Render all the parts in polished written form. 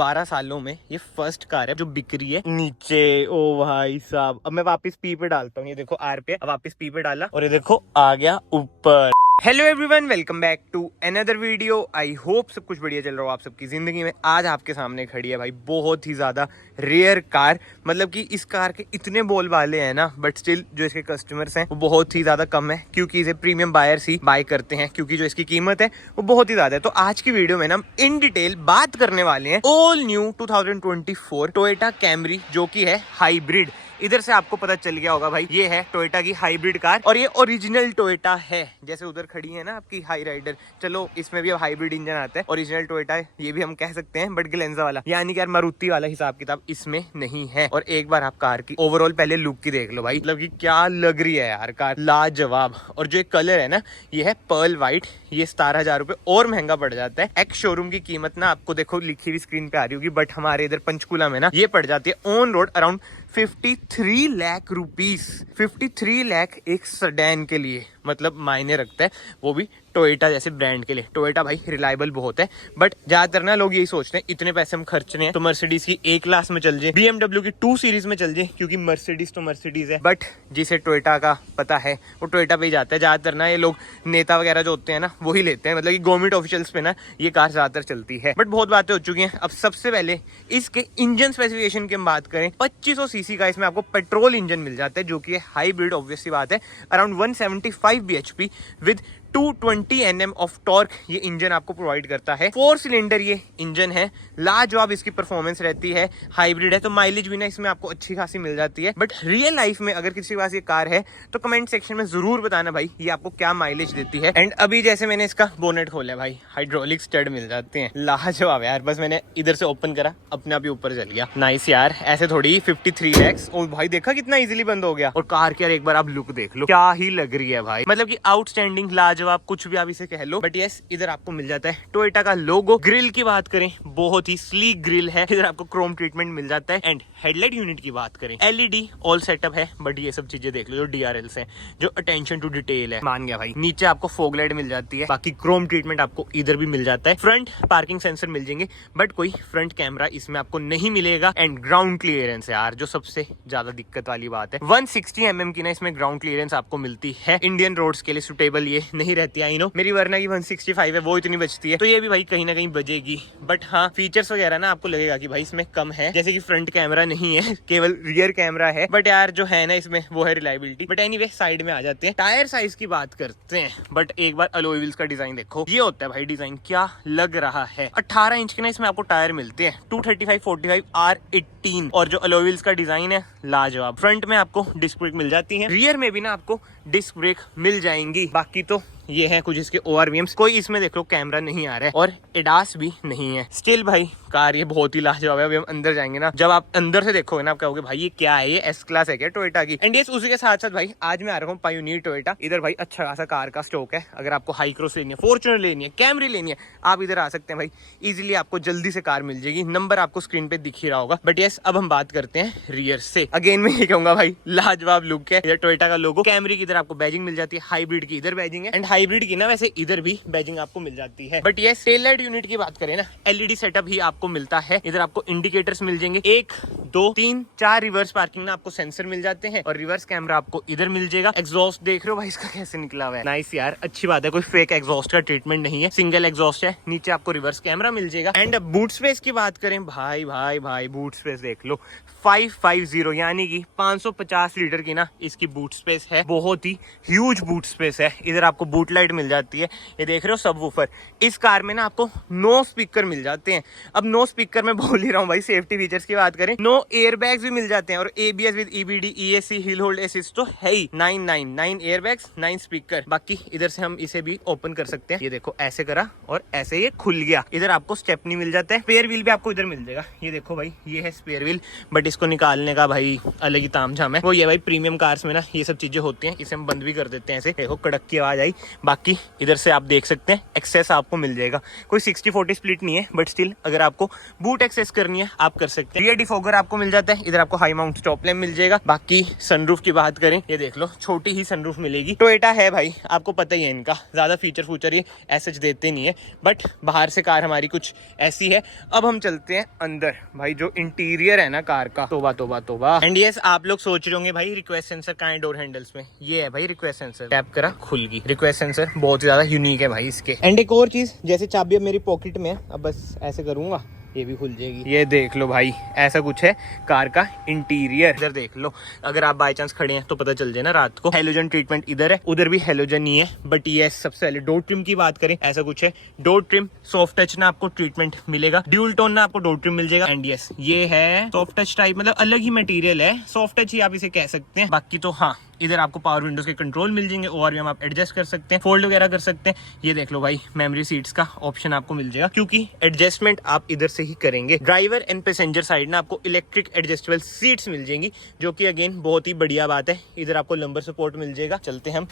12 सालों में ये फर्स्ट कार है जो बिक रही है नीचे। ओ भाई साहब, अब मैं वापस पी पे डालता हूँ। ये देखो आर पे, अब वापस पी पे डाला और ये देखो आ गया ऊपर। Hello everyone, welcome back to another video. I hope सब कुछ बढ़िया चल रहा हो आप सबकी जिंदगी में। आज आपके सामने खड़ी है भाई बहुत ही ज्यादा रेयर कार। मतलब कि इस कार के इतने बोल वाले हैं ना, बट स्टिल जो इसके कस्टमर्स हैं वो बहुत ही ज्यादा कम है, क्योंकि इसे प्रीमियम बायर्स ही बाय करते हैं, क्योंकि जो इसकी कीमत है वो बहुत ही ज्यादा है। तो आज की वीडियो में ना हम इन डिटेल बात करने वाले हैं ऑल न्यू 2024 टोयोटा कैमरी, जो की है हाइब्रिड। इधर से आपको पता चल गया होगा भाई, ये है टोयोटा की हाइब्रिड कार और ये ओरिजिनल टोयोटा है। जैसे उधर खड़ी है ना आपकी हाई राइडर, चलो इसमें भी अब हाइब्रिड इंजन आता है, ओरिजिनल टोयोटा है ये भी हम कह सकते हैं, बट ग्लेंजा वाला, यानी कि यार मारुति वाला हिसाब किताब इसमें नहीं है। और एक बार आप कार की ओवरऑल पहले लुक की देख लो भाई, मतलब कि क्या लग रही है यार कार, लाजवाब। और जो एक कलर है ना, ये है पर्ल व्हाइट। ये 17,000 रुपए और महंगा पड़ जाता है। एक्स शोरूम की कीमत ना आपको देखो लिखी हुई स्क्रीन पे आ रही होगी, बट हमारे इधर पंचकुला में ना ये पड़ जाती है on road around 53 lakh rupees. 53 lakh एक सेडान के लिए मतलब मायने रखता है, वो भी टोयोटा जैसे ब्रांड के लिए। टोयोटा भाई रिलायबल बहुत है, बट ज्यादातर ना लोग यही सोचते हैं इतने पैसे हम खर्चने हैं तो मर्सिडीज की ए क्लास में चल जाए, BMW की 2 सीरीज में चल जाए, क्योंकि मर्सिडीज तो मर्सिडीज है। बट जिसे टोयोटा का पता है वो टोयोटा पे ही जाता है। ज्यादातर ना ये लोग नेता वगैरह जो होते हैं ना वही लेते हैं, मतलब कि गवर्नमेंट ऑफिशियल्स पे ना ये कार ज्यादातर चलती है। बट बहुत बातें हो चुकी हैं, अब सबसे पहले इसके इंजन स्पेसिफिकेशन की हम बात करें। 2500 सीसी का इसमें आपको पेट्रोल इंजन मिल जाता है, जो कि हाइब्रिड ऑब्वियस सी बात है। Around 175 bhp with 220 Nm of torque ये इंजन आपको प्रोवाइड करता है। 4 सिलेंडर ये इंजन है, लाजवाब इसकी परफॉर्मेंस रहती है। हाइब्रिड है तो माइलेज भी ना इसमें आपको अच्छी खासी मिल जाती है। बट रियल लाइफ में अगर किसी के पास ये कार है तो कमेंट सेक्शन में जरूर बताना भाई ये आपको क्या माइलेज देती है। एंड अभी जैसे मैंने इसका बोनेट खोला भाई, हाइड्रोलिक स्टड मिल जाते हैं, लाजवाब यार। बस मैंने इधर से ओपन करा, अपने आप ही ऊपर चल गया। नाइस यार, ऐसे थोड़ी 53 लैक्स। और भाई देखा कितना इजीली बंद हो गया। और कार की यार एक बार आप लुक देख लो, क्या ही लग रही है भाई, मतलब कि आउटस्टैंडिंग, लाजवाब, कुछ भी आप इसे कह लो। बट यस, इधर आपको मिल जाता है टोयोटा का लोगो। ग्रिल की बात करें, बहुत ही स्लीक ग्रिल है, इधर आपको क्रोम ट्रीटमेंट मिल जाता है। एंड हेडलाइट यूनिट की बात करें, LED ऑल सेटअप है, बट ये सब चीजें देख लो जो DRLs हैं, जो अटेंशन टू डिटेल है, मान गया भाई। नीचे आपको फॉग लाइट मिल जाती है, बाकी क्रोम ट्रीटमेंट आपको इधर भी मिल जाता है। फ्रंट पार्किंग सेंसर मिल जाएंगे, बट कोई फ्रंट कैमरा इसमें आपको नहीं मिलेगा। एंड ग्राउंड क्लियरेंस है यार, जो सबसे ज्यादा दिक्कत वाली बात है। 160 mm की ना इसमें ग्राउंड क्लियरेंस आपको मिलती है। इंडियन रोड्स के लिए सुटेबल ये नहीं रहती, आई नो। मेरी वरना की 165 है, वो इतनी बचती है, तो ये भी भाई कहीं ना कहीं बजेगी। बट हाँ, फीचर्स वगैरह ना आपको लगेगा कि भाई इसमें कम है, जैसे कि फ्रंट कैमरा नहीं है, केवल रियर कैमरा है। बट यार जो है ना इसमें वो है रिलायबिलिटी। बट एनीवे, साइड में आ जाते हैं। टायर साइज की बात करते हैं, बट एक बार अलॉय व्हील्स का डिजाइन देखो, ये होता है भाई डिजाइन, क्या लग रहा है। 18 इंच के ना इसमें आपको टायर मिलते हैं, 235/45 R18। और जो अलॉय व्हील्स का डिजाइन है, लाजवाब। फ्रंट में आपको डिस्क ब्रेक मिल जाती है, रियर में भी ना आपको डिस्क ब्रेक मिल जाएंगी। बाकी तो ये है कुछ इसके ORVMs, कोई इसमें देख लो कैमरा नहीं आ रहा है और एडास भी नहीं है। स्टिल भाई कार ये बहुत ही लाजवाब है। अभी हम अंदर जाएंगे ना, जब आप अंदर से देखोगे ना आप कहोगे भाई ये क्या है, ये S क्लास है क्या टोयोटा की। एंड ये उसी के साथ साथ भाई आज मैं आ रहा हूँ पायोनियर टोयोटा। इधर भाई अच्छा खासा कार का स्टॉक है। अगर आपको हाई क्रॉस लेनी है, फॉर्च्यूनर लेनी है, कैमरी लेनी है, आप इधर आ सकते हैं भाई, इजिली आपको जल्दी से कार मिल जाएगी। नंबर आपको स्क्रीन पे दिख ही रहा होगा। बट यस, अब हम बात करते हैं रियर से। अगेन मैं ये कहूंगा भाई लाजवाब लुक है। इधर टोयोटा का लोगो, कैमरी की इधर आपको बैजिंग मिल जाती है, हाइब्रिड की इधर बैजिंग है, एंड हाइब्रिड की ना वैसे इधर भी बैजिंग आपको मिल जाती है। बट ये टेल लाइट यूनिट की बात करें ना, LED सेटअप ही आपको मिलता है। इधर आपको इंडिकेटर्स मिल जाएंगे, 1 2 3 4 रिवर्स पार्किंग ना आपको सेंसर मिल जाते हैं, और रिवर्स कैमरा आपको इधर मिल जाएगा। एग्जॉस्ट देख रहे हो भाई इसका कैसे निकला हुआ है, नाइस यार, अच्छी बात है, कोई फेक एग्जॉस्ट का ट्रीटमेंट नहीं है, सिंगल एग्जॉस्ट है। नीचे आपको रिवर्स कैमरा मिल जाएगा। एंड बूट स्पेस की बात करें, भाई भाई भाई बूट स्पेस देख लो, 550 यानी कि 550 लीटर की ना इसकी बूट स्पेस है, बहुत ही ह्यूज बूट स्पेस है। इधर आपको बूट लाइट मिल जाती है, ये देख रहे हो सबवूफर। इस कार में ना आपको 9 स्पीकर मिल जाते हैं। अब 9 स्पीकर में बोल ही रहा हूँ भाई, सेफ्टी फीचर्स की बात करें, 9 एयरबैग्स भी मिल जाते हैं, और ABS with EBD ESC hill hold assist तो है ही। 9 एयरबैग्स, 9 स्पीकर। बाकी इधर से हम इसे भी ओपन कर सकते हैं, ये देखो ऐसे करा और ऐसे ये खुल गया। इधर आपको स्टेपनी मिल जाता है, स्पेयर व्हील भी आपको इधर मिल जाएगा, ये देखो भाई ये है स्पेयर व्हील। बट इसको निकालने का भाई अलग ही तामझाम है। वो ये भाई प्रीमियम कार्स में ना ये सब चीजें होती हैं, से हम बंद भी कर देते हैं ऐसे, देखो कड़क की आवाज आई। बाकी इधर से आप देख सकते हैं एक्सेस आपको मिल जाएगा, कोई 60-40 स्प्लिट नहीं है, बट स्टिल अगर आपको बूट एक्सेस करनी है आप कर सकते हैं। रियर डिफॉगर आपको मिल जाता है, इधर आपको हाई माउंट स्टॉप लैम्प मिल जाएगा। बाकी सनरूफ की बात करें, ये देख लो छोटी ही सनरूफ मिलेगी। टोयोटा है भाई, आपको पता ही है इनका ज्यादा फीचर ये ऐसे देते नहीं है, बट बाहर से कार हमारी कुछ ऐसी है। अब हम चलते हैं अंदर। भाई जो इंटीरियर है ना कार का, तोबा तोबा तोबा। एंड यस, आप लोग सोच रहे होंगे भाई रिक्वेस्ट सेंसर कहाँ है डोर हैंडल्स में, ये है भाई रिक्वेस्ट सेंसर। टैप करा खुल गई। रिक्वेस्ट सेंसर बहुत ज्यादा यूनिक है भाई इसके। एंड एक और चीज, जैसे चाबी अब मेरी पॉकेट में है, अब बस ऐसे करूंगा ये भी खुल जाएगी। ये देख लो भाई, ऐसा कुछ है कार का इंटीरियर। इधर देख लो, अगर आप बाय चांस खड़े हैं तो पता चल जाए ना रात को। हेलोजन ट्रीटमेंट इधर है, उधर भी हेलोजन ही है, बट ये सबसे पहले डोर ट्रिम की बात करें, ऐसा कुछ है। डोर ट्रिम सॉफ्ट टच ना आपको ट्रीटमेंट मिलेगा, ड्यूल टोन ना आपको डोर ट्रिम मिल जाएगा। एंड यस, ये है सॉफ्ट टच टाइप, मतलब अलग ही मटेरियल है, सॉफ्ट टच ही आप इसे कह सकते हैं। बाकी तो हाँ, इधर आपको पावर विंडोज के कंट्रोल मिल जाएंगे, ओआरवीएम आप एडजस्ट कर सकते हैं, फोल्ड वगैरह कर सकते हैं। ये देख लो भाई, मेमोरी सीट्स का ऑप्शन आपको मिल जाएगा, क्योंकि एडजस्टमेंट आप इधर से ही करेंगे। ड्राइवर एंड पैसेंजर साइड ना आपको इलेक्ट्रिक एडजस्टेबल सीट्स मिल जाएंगी, जो कि अगेन बहुत ही बढ़िया बात है। इधर आपको लंबर सपोर्ट मिल जाएगा। चलते हैं हम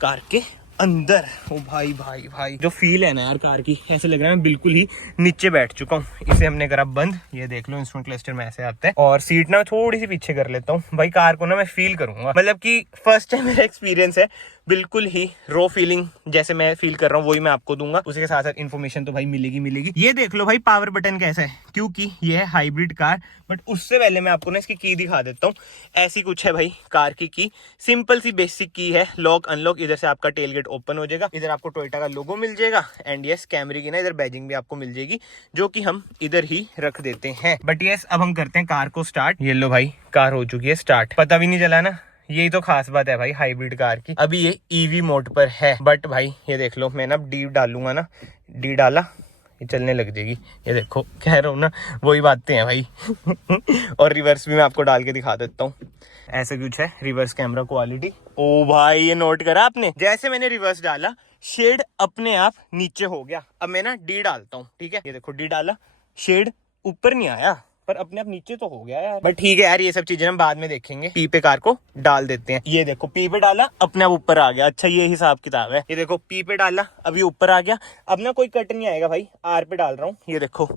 कार के अंदर। ओ भाई भाई भाई, जो फील है ना यार कार की, ऐसे लग रहा है मैं बिल्कुल ही नीचे बैठ चुका हूँ। इसे हमने करा बंद, ये देख लो इंस्ट्रूमेंट क्लस्टर में ऐसे आता है। और सीट ना थोड़ी सी पीछे कर लेता हूँ भाई, कार को ना मैं फील करूंगा, मतलब कि फर्स्ट टाइम मेरा एक्सपीरियंस है, बिल्कुल ही रॉ फीलिंग जैसे मैं फील कर रहा हूँ वही मैं आपको दूंगा। उसी के साथ साथ इन्फॉर्मेशन तो भाई मिलेगी। ये देख लो भाई पावर बटन कैसा है, क्योंकि ये है हाइब्रिड कार। बट उससे पहले मैं आपको ना इसकी की दिखा देता हूँ। ऐसी कुछ है भाई कार की सिंपल सी बेसिक की है, लॉक अनलॉक। इधर से आपका टेल गेट ओपन हो जाएगा, इधर आपको टोयोटा का लोगो मिल जाएगा। एंड यस, कैमरे की ना इधर बैजिंग भी आपको मिल जाएगी, जो कि हम इधर ही रख देते हैं। बट यस, अब हम करते हैं कार को स्टार्ट। ये लो भाई, कार हो चुकी है स्टार्ट, पता भी नहीं चला ना। यही तो खास बात है भाई हाइब्रिड कार की। अभी ये ईवी मोड पर है, बट भाई ये देख लो, मैं ना डी डालूंगा ना, डी डाला ये चलने लग जाएगी। ये देखो, कह रहा हूँ ना, वही बातें हैं भाई। और रिवर्स भी मैं आपको डाल के दिखा देता हूँ। ऐसा कुछ है रिवर्स कैमरा क्वालिटी। ओ भाई, ये नोट करा आपने, जैसे मैंने रिवर्स डाला शेड अपने आप नीचे हो गया। अब मैं ना डी डालता हूँ, ठीक है। ये देखो डी डाला, शेड ऊपर नहीं आया पर अपने आप नीचे तो हो गया यार। बट ठीक है यार, ये सब चीजें हम बाद में देखेंगे। पी पे कार को डाल देते हैं। ये देखो, पी पे डाला, अपने आप ऊपर आ गया। अच्छा, ये हिसाब किताब है। ये देखो, पी पे डाला, अभी ऊपर आ गया। अब ना कोई कट नहीं आएगा भाई, आर पे डाल रहा हूँ। ये देखो,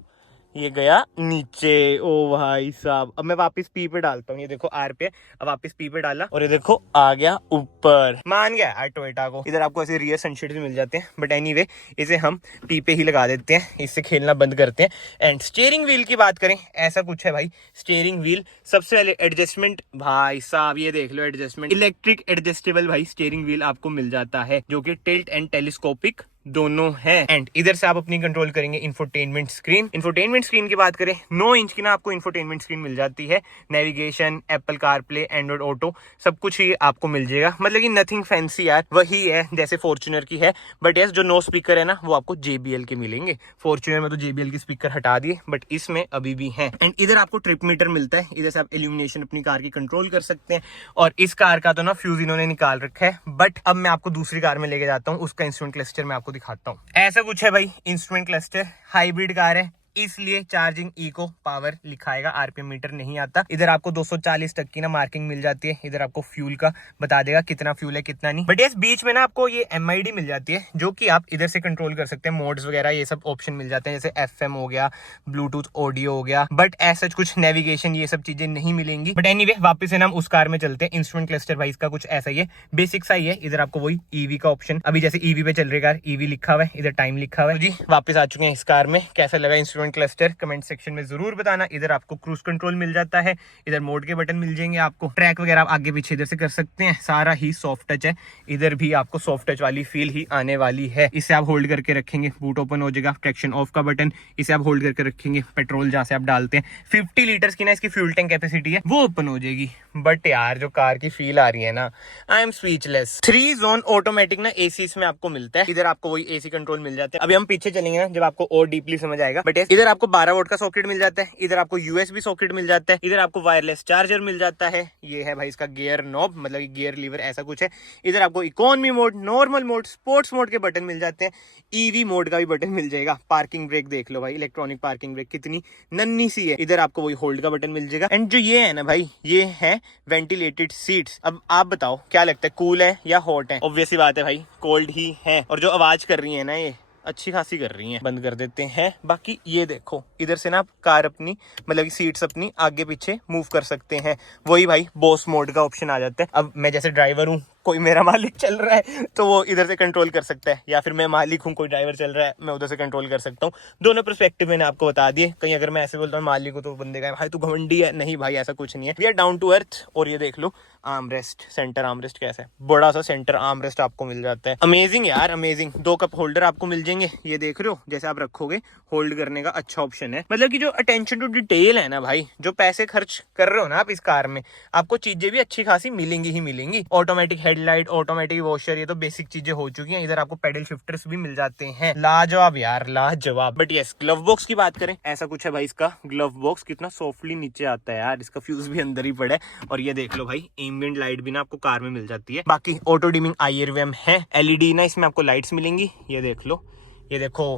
ये गया नीचे। ओ भाई साहब, अब मैं वापस पी पे डालता हूँ। ये देखो आर पे, अब वापस पी पे डाला और ये देखो आ गया ऊपर। मान गया यार टोयोटा को। इधर आपको ऐसे रियर सनशेड भी मिल जाते हैं, बट एनीवे इसे हम पी पे ही लगा देते हैं, इससे खेलना बंद करते हैं। एंड स्टीयरिंग व्हील की बात करें, ऐसा कुछ है भाई। स्टीयरिंग व्हील सबसे पहले एडजस्टमेंट, भाई साहब ये देख लो एडजस्टमेंट, इलेक्ट्रिक एडजस्टेबल भाई स्टीयरिंग व्हील आपको मिल जाता है, जो कि टिल्ट एंड टेलीस्कोपिक दोनों है। एंड इधर से आप अपनी कंट्रोल करेंगे इंफोटेनमेंट स्क्रीन। इंफोटेनमेंट स्क्रीन की बात करें, 9 इंच की ना आपको इंफोटेनमेंट स्क्रीन मिल जाती है। Navigation, Apple CarPlay, Android auto, सब कुछ ही आपको मिल जाएगा। मतलब कि नथिंग फैंसी यार, वही है जैसे फॉर्च्यूनर की है। बट यस, जो 9 स्पीकर है ना वो आपको JBL के मिलेंगे। फॉर्च्यूनर में तो JBL के स्पीकर हटा दिए, बट इसमें अभी भी है। एंड इधर आपको ट्रिप मीटर मिलता है, इधर से आप इल्यूमिनेशन अपनी कार की कंट्रोल कर सकते हैं। और इस कार का तो ना फ्यूज इन्होंने निकाल रखा है, बट अब मैं आपको दूसरी कार में लेके जाता हूँ, उसका इंस्ट्रूमेंट क्लस्टर मैं आपको दिखाता हूँ। ऐसा कुछ है भाई इंस्ट्रूमेंट क्लस्टर। हाइब्रिड कार है, इसलिए चार्जिंग इको पावर लिखाएगा, आरपीएम मीटर नहीं आता। इधर आपको 240 तक की ना मार्किंग मिल जाती है। इधर आपको फ्यूल का बता देगा कितना फ्यूल है कितना नहीं। बट इस बीच में ना आपको ये MID मिल जाती है, जो कि आप इधर से कंट्रोल कर सकते हैं। मोड्स वगैरह ये सब ऑप्शन मिल जाते हैं, जैसे FM हो गया, ब्लूटूथ ऑडियो हो गया। बट ऐसा कुछ नेविगेशन ये सब चीजें नहीं मिलेंगी। बट एनीवे, वापस से हम उस कार में चलते हैं। इंस्ट्रूमेंट क्लस्टर भाई इसका कुछ ऐसा ही है, बेसिक सा ही है। इधर आपको वही ईवी का ऑप्शन, अभी जैसे ईवी पे चल रही कार, ईवी लिखा हुआ है, इधर टाइम लिखा हुआ है। जी वापस आ चुके हैं इस कार में। कैसा लगा इंस्ट्रूमेंट क्लस्टर कमेंट सेक्शन में जरूर बताना। इधर आपको क्रूज कंट्रोल मिल जाता है, इधर मोड के बटन मिल जाएंगे आपको। ट्रैक वगैरह आप आगे पीछे इधर से कर सकते हैं, सारा ही सॉफ्ट टच है। इधर भी आपको सॉफ्ट टच वाली फील ही आने वाली है। इसे आप होल्ड करके रखेंगे, बूट ओपन हो जाएगा। ट्रैक्शन ऑफ का बटन, इसे आप होल्ड करके रखेंगे, पेट्रोल जहां से आप डालते हैं 50 लीटर की ना इसकी फ्यूल टैंक कैपेसिटी है, वो ओपन हो जाएगी। बट यार जो कार की फील आ रही है ना, I am speechless. 3 zone automatic ना AC इसमें आपको मिलता है। इधर आपको वही AC कंट्रोल मिल जाता है। अभी हम पीछे चलेंगे ना, जब आपको और डीपली समझ आएगा। बट इधर आपको 12 वोल्ट का सॉकेट मिल जाता है, इधर आपको यूएसबी सॉकेट मिल जाता है, इधर आपको वायरलेस चार्जर मिल जाता है। ये है भाई इसका गियर नॉब, मतलब गियर लीवर ऐसा कुछ है। इधर आपको economy mode, normal mode, sports mode के बटन मिल जाते हैं। ईवी मोड का भी बटन मिल जाएगा। पार्किंग ब्रेक देख लो भाई, इलेक्ट्रॉनिक पार्किंग ब्रेक कितनी नन्ही सी है। इधर आपको वही होल्ड का बटन मिल जाएगा। एंड जो ये है ना भाई, ये है वेंटिलेटेड सीट्स। अब आप बताओ क्या लगता है, कूल है या हॉट है? ऑब्वियसली बात है भाई, कोल्ड ही है। और जो आवाज कर रही है ना, ये अच्छी खासी कर रही हैं। बंद कर देते हैं। बाकी ये देखो, इधर से ना आप कार अपनी, मतलब की सीट्स अपनी आगे पीछे मूव कर सकते हैं। वही भाई बॉस मोड का ऑप्शन आ जाता है। अब मैं जैसे ड्राइवर हूँ, कोई मेरा मालिक चल रहा है तो वो इधर से कंट्रोल कर सकता है, या फिर मैं मालिक हूँ, कोई ड्राइवर चल रहा है, मैं उधर से कंट्रोल कर सकता हूँ। दोनों पर्सपेक्टिव मैंने आपको बता दिए। कहीं अगर मैं ऐसे बोलता हूँ मालिक हूँ तो बंदे का भाई तू घमंडी है, नहीं भाई ऐसा कुछ नहीं है। We are down to earth. और ये देख लो armrest, centre armrest कैसा है, बड़ा सा सेंटर आर्म रेस्ट आपको मिल जाता है। अमेजिंग यार, अमेजिंग। 2 कप होल्डर आपको मिल जाएंगे, ये देख रहे हो, जैसे आप रखोगे होल्ड करने का अच्छा ऑप्शन है। मतलब कि जो अटेंशन टू डिटेल है ना भाई, जो पैसे खर्च कर रहे हो ना आप इस कार में, आपको चीजें भी अच्छी खासी मिलेंगी ही मिलेंगी। ऑटोमेटिक हेडलाइट, ऑटोमेटिक वॉशर, ये तो बेसिक चीजें हो चुकी हैं। इधर आपको पेडल शिफ्टर्स भी मिल जाते हैं। लाजवाब यार, लाजवाब। बट यस, ग्लव बॉक्स की बात करें, ऐसा कुछ है भाई इसका ग्लव बॉक्स। कितना सॉफ्टली नीचे आता है यार, इसका फ्यूज भी अंदर ही पड़ा है। और ये देख लो भाई, एम्बिएंट लाइट भी ना आपको कार में मिल जाती है। बाकी ऑटो डिमिंग IRVM है। LED ना इसमें आपको लाइट्स मिलेंगी। ये देख लो, ये देखो,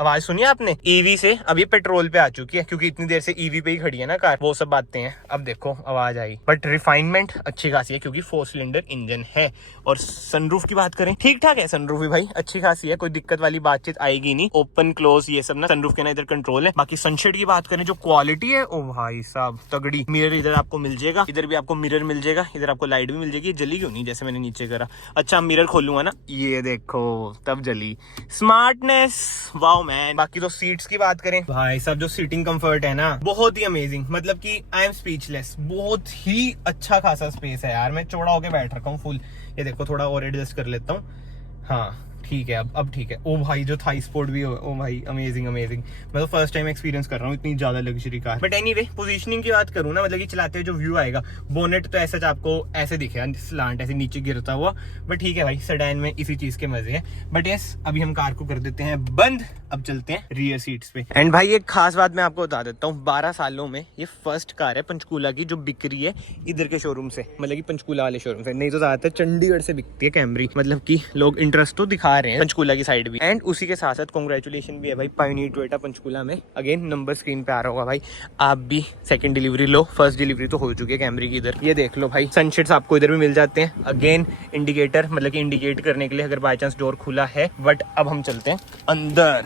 आवाज सुनिए आपने। ईवी से अब ये पेट्रोल पे आ चुकी है, क्योंकि इतनी देर से ईवी पे ही खड़ी है ना कार, वो सब बातें हैं। अब देखो आवाज आई, बट रिफाइनमेंट अच्छी खासी है क्योंकि 4 सिलेंडर इंजन है। और सनरूफ की बात करें, ठीक ठाक है सनरूफ भी भाई, अच्छी खासी है, कोई दिक्कत वाली बातचीत आएगी नहीं। ओपन क्लोज ये सब ना सनरूफ के ना इधर कंट्रोल है। बाकी सनशेड की बात करें, जो क्वालिटी है ओ भाई साहब तगड़ी। मिरर इधर आपको मिल जाएगा, इधर भी आपको मिरर मिल जाएगा, इधर आपको लाइट भी मिल जाएगी। जली क्यों नहीं जैसे मैंने नीचे करा? अच्छा मिरर खोलूंगा ना, ये देखो तब जली। Smartness wow man. बाकी तो सीट्स की बात करें भाई साहब, जो सीटिंग कंफर्ट है ना, बहुत ही अमेजिंग। मतलब कि आई एम स्पीचलेस। बहुत ही अच्छा खासा स्पेस है यार। मैं चौड़ा होके बैठ रखा हूँ फुल। ये देखो थोड़ा और एडजस्ट कर लेता हूँ। हाँ ठीक है, अब ठीक है। ओ भाई जो थाई स्पोर्ट भी हो, ओ भाई अमेजिंग अमेजिंग। मैं तो फर्स्ट टाइम एक्सपीरियंस कर रहा हूँ इतनी ज्यादा luxury car. But anyway, positioning की बात करूँ ना, मतलब कि चलाते हुए जो व्यू आएगा, बोनेट तो ऐसा आपको ऐसे दिखेगा, स्लांट ऐसे नीचे गिरता हुआ। बट ठीक है भाई, सेडान में इसी चीज के मजे हैं। बट यस, अभी हम कार को कर देते हैं बंद। अब चलते हैं रियर सीट्स पे। एंड भाई एक खास बात मैं आपको बता देता हूँ, 12 सालों में ये फर्स्ट कार है पंचकूला की जो बिक रही है इधर के शोरूम से, मतलब कि पंचकूला वाले शोरूम से। नहीं तो ज्यादातर चंडीगढ़ से बिकती है कैमरी। मतलब कि लोग इंटरेस्ट तो दिखा रहे हैं पंचकूला की साइड भी। एंड उसी के साथ साथ कांग्रेचुलेशन भी है भाई पायोनियर टोयोटा पंचकूला में। अगेन नंबर स्क्रीन पे आ रहा होगा भाई, आप भी सेकंड डिलीवरी लो, फर्स्ट डिलीवरी तो हो चुकी है कैमरी की। इधर ये देख लो भाई, सनशेड्स आपको इधर भी मिल जाते हैं। अगेन इंडिकेटर, मतलब कि इंडिकेट करने के लिए अगर बाय चांस डोर खुला है। बट अब हम चलते हैं अंदर।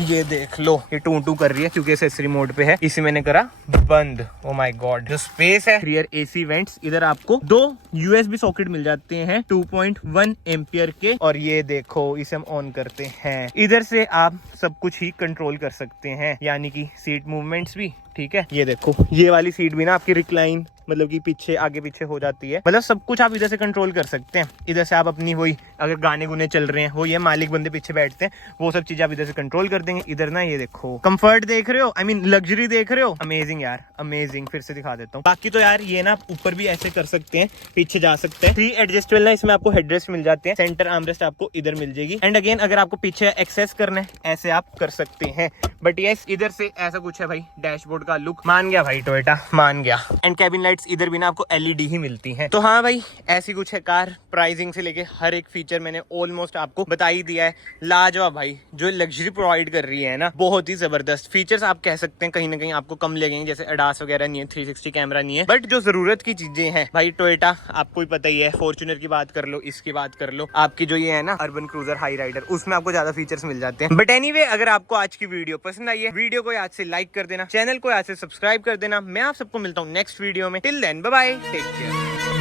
ये देख लो, ये टू कर रही है क्योंकि एक्सेसरी मोड पे है, इसी मैंने करा बंद। ओ माय गॉड, जो स्पेस है। रियर AC वेंट्स, इधर आपको 2 USB सॉकेट मिल जाते हैं 2.1 एम्पियर के। और ये देखो, इसे हम ऑन करते हैं, इधर से आप सब कुछ ही कंट्रोल कर सकते हैं, यानी कि सीट मूवमेंट्स भी। ठीक है, ये देखो, ये वाली सीट भी ना आपकी रिक्लाइन, मतलब कि पीछे आगे पीछे हो जाती है। मतलब सब कुछ आप इधर से कंट्रोल कर सकते हैं। इधर से आप अपनी वही, अगर गाने गुने चल रहे हैं, वो ये मालिक बंदे पीछे बैठते हैं, वो सब चीजें आप इधर से कंट्रोल कर देंगे। इधर ना ये देखो, कंफर्ट देख रहे हो, आई मीन लग्जरी देख रहे हो। अमेजिंग यार, अमेजिंग। फिर से दिखा देता हूँ। बाकी तो यार ये ना ऊपर भी ऐसे कर सकते हैं, पीछे जा सकते हैं। 3 एडजस्टेबल ना इसमें आपको हेडरेस्ट मिल जाते हैं। सेंटर आर्मरेस्ट आपको इधर मिल जाएगी। एंड अगेन अगर आपको पीछे एक्सेस करना है, ऐसे आप कर सकते हैं। बट यस, इधर से ऐसा कुछ है भाई। डैशबोर्ड का लुक मान गया भाई टोयोटा, मान गया। एंड कैबिन लाइट्स इधर भी ना आपको LED ही मिलती हैं। तो हाँ भाई, ऐसी कुछ है कार। प्राइसिंग से लेके हर एक फीचर मैंने ऑलमोस्ट आपको बता ही दिया है। लाजवाब भाई, जो लग्जरी प्रोवाइड कर रही है ना, बहुत ही जबरदस्त। फीचर्स आप कह सकते हैं कहीं ना कहीं आपको कम लगेंगे, जैसे ADAS वगैरह नहीं है, 360 कैमरा नहीं है। बट जो जरूरत की चीजें हैं भाई, टोयोटा आपको ही पता ही है। फॉर्च्यूनर की बात कर लो, इसकी बात कर लो, आपकी जो ये है ना अर्बन क्रूजर हाई राइडर, उसमें आपको ज्यादा फीचर्स मिल जाते हैं। बट एनीवे, अगर आपको आज की वीडियो पसंद आई है, वीडियो को याद से लाइक कर देना, चैनल को याद से सब्सक्राइब कर देना। मैं आप सबको मिलता हूँ नेक्स्ट वीडियो में। Till then bye bye, take care.